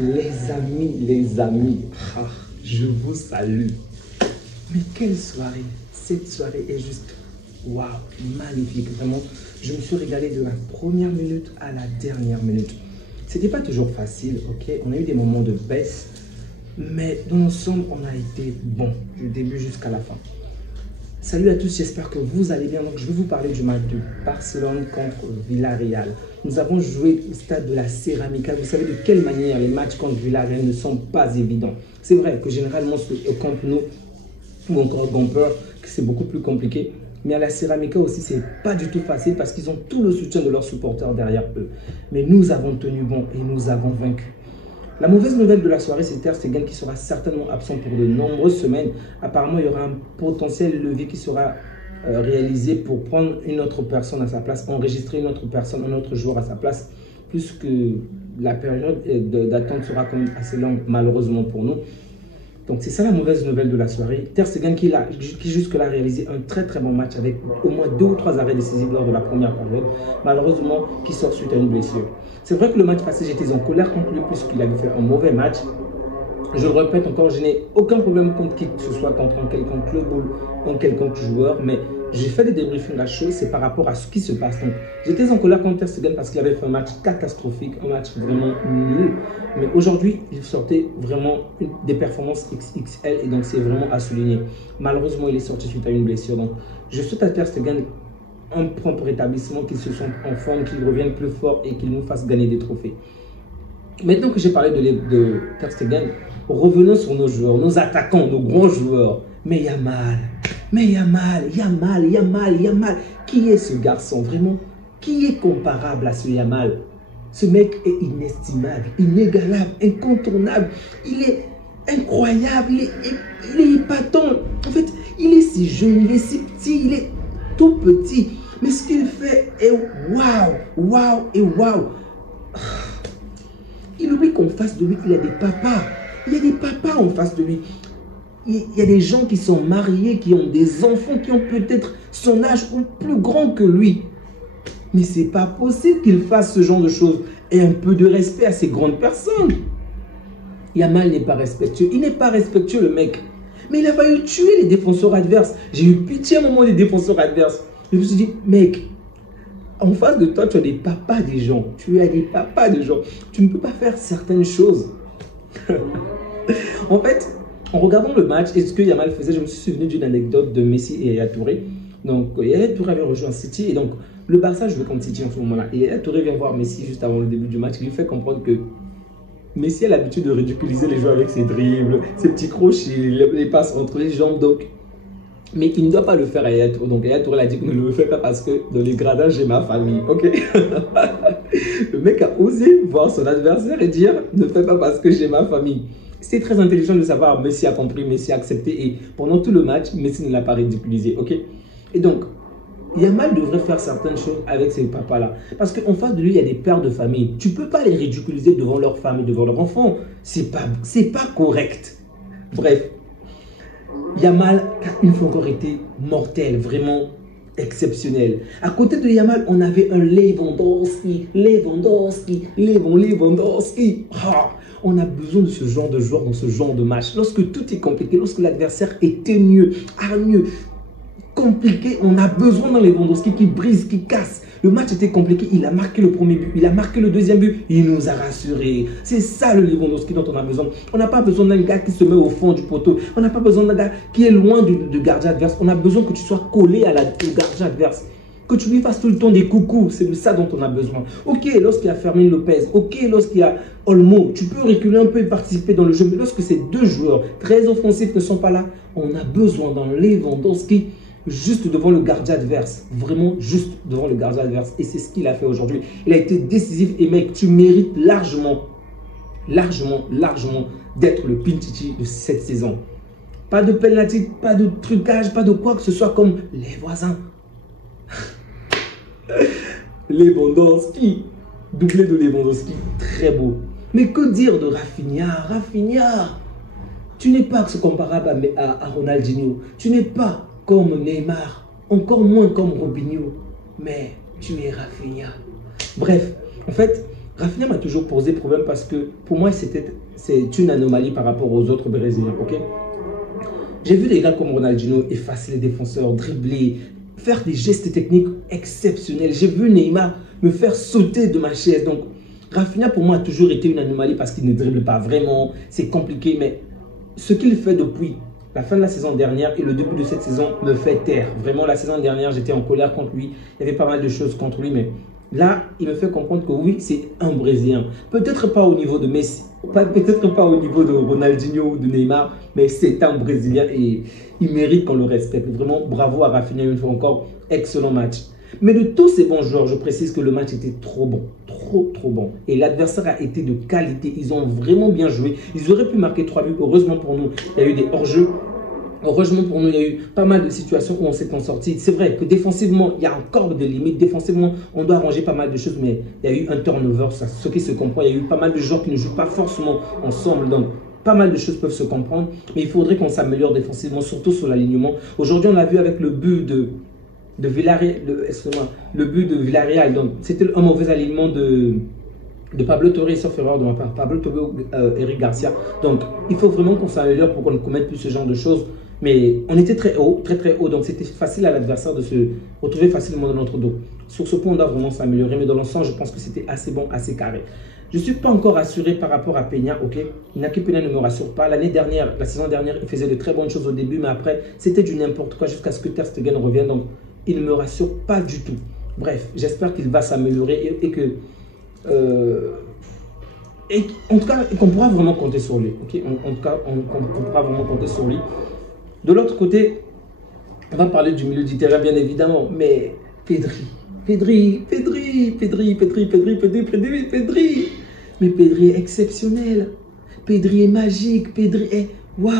Les amis, je vous salue. Mais quelle soirée! Cette soirée est juste, waouh, magnifique. Vraiment, je me suis régalé de la première minute à la dernière minute. C'était pas toujours facile, ok? On a eu des moments de baisse, mais dans l'ensemble, on a été bon du début jusqu'à la fin. Salut à tous, j'espère que vous allez bien. Donc, je vais vous parler du match de Barcelone contre Villarreal. Nous avons joué au stade de la Ceramica. Vous savez de quelle manière les matchs contre Villarreal ne sont pas évidents. C'est vrai que généralement, contre nous, ou encore Gamper, c'est beaucoup plus compliqué. Mais à la Ceramica aussi, c'est pas du tout facile parce qu'ils ont tout le soutien de leurs supporters derrière eux. Mais nous avons tenu bon et nous avons vaincu. La mauvaise nouvelle de la soirée, c'est Ter Stegen qui sera certainement absent pour de nombreuses semaines. Apparemment, il y aura un potentiel levier qui sera réalisé pour prendre une autre personne à sa place, enregistrer une autre personne, un autre joueur à sa place, puisque la période d'attente sera quand même assez longue, malheureusement pour nous. Donc c'est ça la mauvaise nouvelle de la soirée. Ter Stegen qui jusque-là a réalisé un très bon match avec au moins 2 ou 3 arrêts décisifs lors de la première période. Malheureusement, qui sort suite à une blessure. C'est vrai que le match passé, j'étais en colère contre lui puisqu'il avait fait un mauvais match. Je le répète encore, je n'ai aucun problème contre qui que ce soit, contre un quelconque club ou un quelconque joueur, mais j'ai fait des débriefings à chaud, c'est par rapport à ce qui se passe. Donc, j'étais en colère contre Ter Stegen parce qu'il avait fait un match catastrophique, un match vraiment nul. Mais aujourd'hui, il sortait vraiment des performances XXL et donc c'est vraiment à souligner. Malheureusement, il est sorti suite à une blessure. Donc, je souhaite à Ter Stegen un prompt rétablissement, qu'il se sente en forme, qu'il revienne plus fort et qu'il nous fasse gagner des trophées. Maintenant que j'ai parlé de Ter Stegen, revenons sur nos joueurs, nos attaquants, nos grands joueurs. Mais Yamal. Qui est ce garçon vraiment? Qui est comparable à ce Yamal? Ce mec est inestimable, inégalable, incontournable. Il est incroyable, il est épatant. En fait, il est si jeune, il est si petit, il est tout petit. Mais ce qu'il fait est waouh. Il oublie qu'en face de lui, il y a des papas. Il y a des papas en face de lui. Il y a des gens qui sont mariés, qui ont des enfants, qui ont peut-être son âge ou plus grand que lui. Mais c'est pas possible qu'il fasse ce genre de choses. Et un peu de respect à ces grandes personnes. Yamal n'est pas respectueux. Il n'est pas respectueux, le mec. Mais il a failli tuer les défenseurs adverses. J'ai eu pitié à un moment des défenseurs adverses. Je me suis dit, mec, en face de toi, tu as des papas des gens. Tu as des papas des gens. Tu ne peux pas faire certaines choses. En fait, en regardant le match et ce que Yamal faisait, je me suis souvenu d'une anecdote de Messi et Yaya Touré. Donc, Yaya Touré avait rejoint City et donc le Barça jouait contre City en ce moment-là. Et Yaya Touré vient voir Messi juste avant le début du match. Il lui fait comprendre que Messi a l'habitude de ridiculiser les joueurs avec ses dribbles, ses petits crochets, les passes entre les jambes. Donc, mais il ne doit pas le faire à Yaya Touré. Donc Yaya Touré a dit que ne le fait pas parce que dans les gradins, j'ai ma famille. Ok. Le mec a osé voir son adversaire et dire ne fais pas parce que j'ai ma famille. C'est très intelligent de savoir. Messi a compris, Messi a accepté. Et pendant tout le match, Messi ne l'a pas ridiculisé. Ok. Et donc, Yamal devrait faire certaines choses avec ces papas-là. Parce qu'en face de lui, il y a des pères de famille. Tu ne peux pas les ridiculiser devant leur famille, devant leurs enfants. C'est pas correct. Bref. Yamal a une fois encore été mortel, vraiment exceptionnel. À côté de Yamal, on avait un Lewandowski. On a besoin de ce genre de joueur dans ce genre de match. Lorsque tout est compliqué, lorsque l'adversaire est teigneux, hargneux, compliqué, on a besoin d'un Lewandowski qui brise, qui casse. Le match était compliqué, il a marqué le premier but, il a marqué le deuxième but, il nous a rassurés. C'est ça le Lewandowski dont on a besoin. On n'a pas besoin d'un gars qui se met au fond du poteau. On n'a pas besoin d'un gars qui est loin du gardien adverse. On a besoin que tu sois collé au gardien adverse. Que tu lui fasses tout le temps des coucous. C'est de ça dont on a besoin. Ok, lorsqu'il y a Fermin Lopez, ok, lorsqu'il y a Olmo, tu peux reculer un peu et participer dans le jeu. Mais lorsque ces deux joueurs très offensifs ne sont pas là, on a besoin d'un Lewandowski juste devant le gardien adverse. Vraiment juste devant le gardien adverse. Et c'est ce qu'il a fait aujourd'hui. Il a été décisif. Et mec, tu mérites largement d'être le Pichichi de cette saison. Pas de penalty, pas de trucage, pas de quoi que ce soit comme les voisins. Lewandowski, doublé de Lewandowski, très beau. Mais que dire de Rafinha, tu n'es pas comparable à Ronaldinho. Tu n'es pas comme Neymar, encore moins comme Robinho. Mais tu es Rafinha. Bref, en fait, Rafinha m'a toujours posé problème parce que pour moi, c'est une anomalie par rapport aux autres Brésiliens. Ok, j'ai vu des gars comme Ronaldinho effacer les défenseurs, dribbler, faire des gestes techniques exceptionnels. J'ai vu Neymar me faire sauter de ma chaise. Donc, Rafinha, pour moi, a toujours été une anomalie parce qu'il ne dribble pas vraiment. C'est compliqué, mais ce qu'il fait depuis la fin de la saison dernière et le début de cette saison me fait taire. Vraiment, la saison dernière, j'étais en colère contre lui. Il y avait pas mal de choses contre lui, mais là, il me fait comprendre que oui, c'est un Brésilien. Peut-être pas au niveau de Messi, peut-être pas au niveau de Ronaldinho ou de Neymar, mais c'est un Brésilien et il mérite qu'on le respecte. Vraiment, bravo à Rafinha une fois encore. Excellent match. Mais de tous ces bons joueurs, je précise que le match était trop bon. Trop bon. Et l'adversaire a été de qualité. Ils ont vraiment bien joué. Ils auraient pu marquer 3 buts. Heureusement pour nous, il y a eu des hors-jeux. Heureusement pour nous, il y a eu pas mal de situations où on s'est en sorti. C'est vrai que défensivement, il y a encore des limites. Défensivement, on doit arranger pas mal de choses, mais il y a eu un turnover, ce qui se comprend. Il y a eu pas mal de joueurs qui ne jouent pas forcément ensemble. Donc, pas mal de choses peuvent se comprendre. Mais il faudrait qu'on s'améliore défensivement, surtout sur l'alignement. Aujourd'hui, on l'a vu avec le but de Villarreal. Le but de Villarreal. Donc, c'était un mauvais alignement de Pablo Torre, sauf erreur de ma part. Pablo Torre, Eric Garcia. Donc, il faut vraiment qu'on s'améliore pour qu'on ne commette plus ce genre de choses. Mais on était très haut, très haut, donc c'était facile à l'adversaire de se retrouver facilement dans notre dos. Sur ce point, on doit vraiment s'améliorer, mais dans l'ensemble, je pense que c'était assez bon, assez carré. Je ne suis pas encore assuré par rapport à Peña, ok. Inaki Peña ne me rassure pas. L'année dernière, la saison dernière, il faisait de très bonnes choses au début, mais après, c'était du n'importe quoi jusqu'à ce que Ter Stegen revienne, donc il ne me rassure pas du tout. Bref, j'espère qu'il va s'améliorer et que... Et en tout cas, qu'on pourra vraiment compter sur lui. Okay, en tout cas, on pourra vraiment compter sur lui. De l'autre côté, on va parler du milieu du terrain, bien évidemment, mais Pedri. Mais Pedri est exceptionnel. Pedri est magique. Pedri est... Waouh!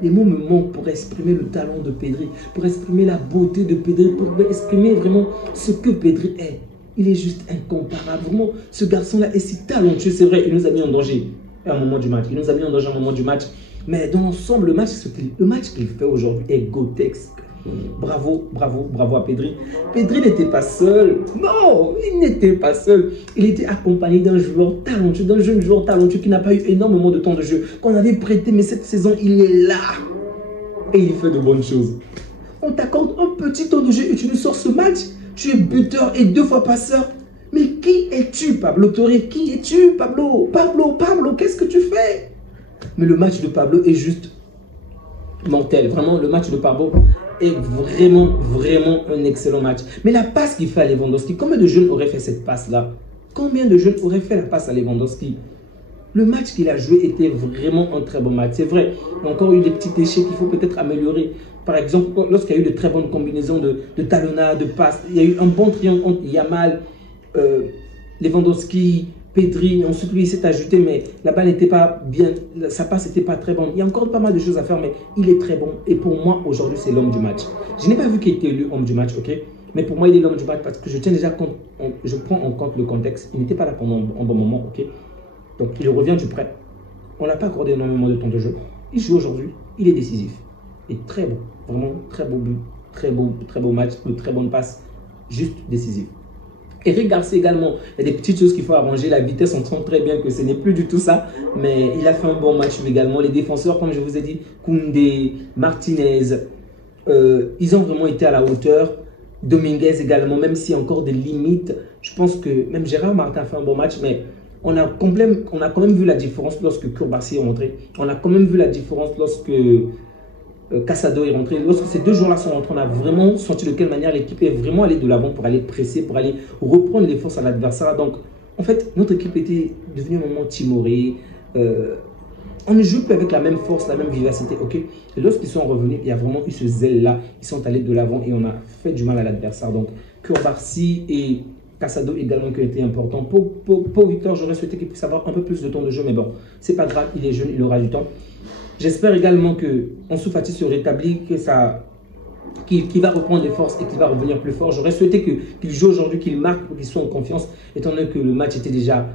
Les mots me manquent pour exprimer le talent de Pedri, pour exprimer la beauté de Pedri, pour exprimer vraiment ce que Pedri est. Il est juste incomparable. Vraiment, ce garçon-là est si talentueux. C'est vrai, il nous a mis en danger à un moment du match. Mais dans l'ensemble, le match qu'il fait aujourd'hui est grotesque. Bravo à Pedri. Pedri n'était pas seul. Non, il n'était pas seul. Il était accompagné d'un joueur talentueux, d'un jeune joueur talentueux qui n'a pas eu énormément de temps de jeu, qu'on avait prêté, mais cette saison, il est là. Et il fait de bonnes choses. On t'accorde un petit temps de jeu et tu nous sors ce match. Tu es buteur et 2 fois passeur. Mais qui es-tu, Pablo Torre? Qui es-tu, Pablo? Pablo, qu'est-ce que tu fais? Mais le match de Pablo est juste mortel. Vraiment, le match de Pablo est vraiment un excellent match. Mais la passe qu'il fait à Lewandowski, combien de jeunes auraient fait cette passe-là? Combien de jeunes auraient fait la passe à Lewandowski? Le match qu'il a joué était vraiment un très bon match. C'est vrai, il y a encore eu des petits déchets qu'il faut peut-être améliorer. Par exemple, lorsqu'il y a eu de très bonnes combinaisons de talonnades, de passes, il y a eu un bon triangle entre Yamal, Lewandowski, Pedri. Ensuite, lui, il s'est ajouté, mais la balle n'était pas bien, sa passe n'était pas très bonne. Il y a encore pas mal de choses à faire, mais il est très bon. Et pour moi, aujourd'hui, c'est l'homme du match. Je n'ai pas vu qu'il était élu homme du match, ok? Mais pour moi, il est l'homme du match parce que je tiens déjà compte, je prends en compte le contexte. Il n'était pas là pendant un bon moment, ok? Donc, il revient du prêt. On n'a pas accordé énormément de temps de jeu. Il joue aujourd'hui, il est décisif. Et très bon, vraiment très beau but, très beau match, de très bonne passe, juste décisif. Eric Garcia également, il y a des petites choses qu'il faut arranger. La vitesse, on sent très bien que ce n'est plus du tout ça. Mais il a fait un bon match également. Les défenseurs, comme je vous ai dit, Koundé, Martinez, ils ont vraiment été à la hauteur. Dominguez également, même s'il y a encore des limites. Je pense que même Gérard Martin a fait un bon match, mais on a quand même vu la différence lorsque Kourbassi est rentré. On a quand même vu la différence lorsque Casado est rentré. Lorsque ces 2 joueurs-là sont rentrés, on a vraiment senti de quelle manière l'équipe est vraiment allée de l'avant pour aller presser, pour aller reprendre les forces à l'adversaire. Donc, en fait, notre équipe était devenue un moment timorée. On ne joue plus avec la même force, la même vivacité, ok? Et lorsqu'ils sont revenus, il y a vraiment eu ce zèle-là. Ils sont allés de l'avant et on a fait du mal à l'adversaire. Donc, Kourbassi et Casado également qui ont été importants. Pour Victor, j'aurais souhaité qu'il puisse avoir un peu plus de temps de jeu, mais bon, c'est pas grave, il est jeune, il aura du temps. J'espère également que Ansu Fati se rétablit, qu'il va reprendre des forces et qu'il va revenir plus fort. J'aurais souhaité qu'il joue aujourd'hui, qu'il marque pour qu'il soit en confiance, étant donné que le match était déjà,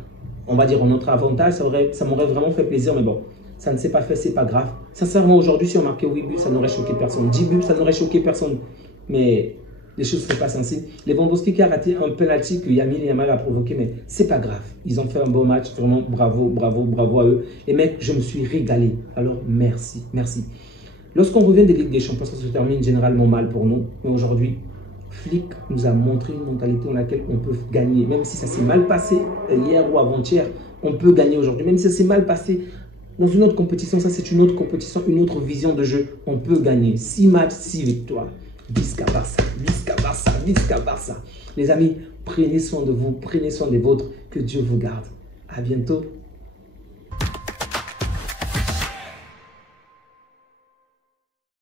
on va dire, en notre avantage. Ça m'aurait vraiment fait plaisir, mais bon, ça ne s'est pas fait, c'est pas grave. Sincèrement, aujourd'hui, si on marquait 8 buts, ça n'aurait choqué personne. 10 buts, ça n'aurait choqué personne. Mais les choses ne sont pas ainsi. Lewandowski qui a raté un penalty que Lamine Yamal a provoqué, mais c'est pas grave. Ils ont fait un bon match, vraiment bravo, bravo, bravo à eux. Les mecs, je me suis régalé. Alors merci, merci. Lorsqu'on revient des Ligues des Champions, ça se termine généralement mal pour nous. Mais aujourd'hui, Flick nous a montré une mentalité dans laquelle on peut gagner. Même si ça s'est mal passé hier ou avant-hier, on peut gagner aujourd'hui. Même si ça s'est mal passé dans une autre compétition, ça c'est une autre compétition, une autre vision de jeu. On peut gagner 6 matchs, 6 victoires. Visca Barça, Visca Barça, Visca Barça. Les amis, prenez soin de vous, prenez soin des vôtres. Que Dieu vous garde. À bientôt.